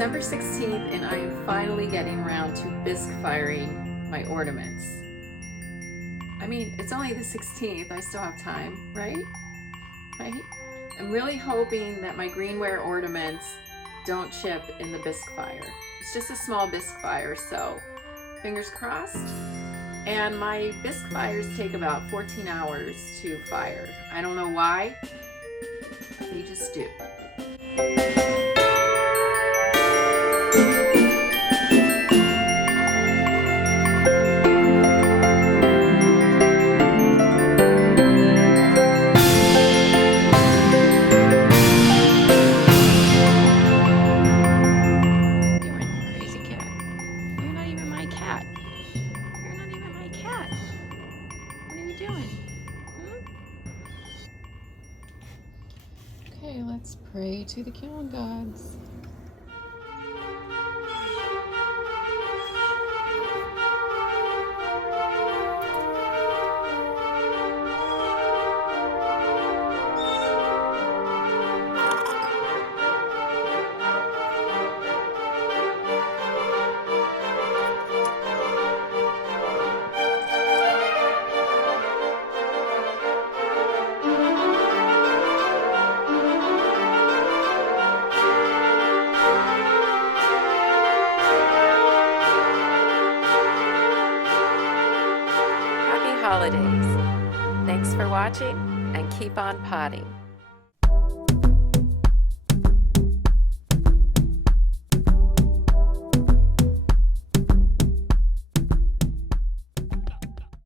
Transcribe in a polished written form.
December 16th, and I am finally getting around to bisque firing my ornaments. I mean, it's only the 16th, I still have time, right? I'm really hoping that my greenware ornaments don't chip in the bisque fire. It's just a small bisque fire, so fingers crossed. And my bisque fires take about 14 hours to fire. I don't know why, they just do. Okay, let's pray to the kiln gods. Holidays. Thanks for watching and keep on potting.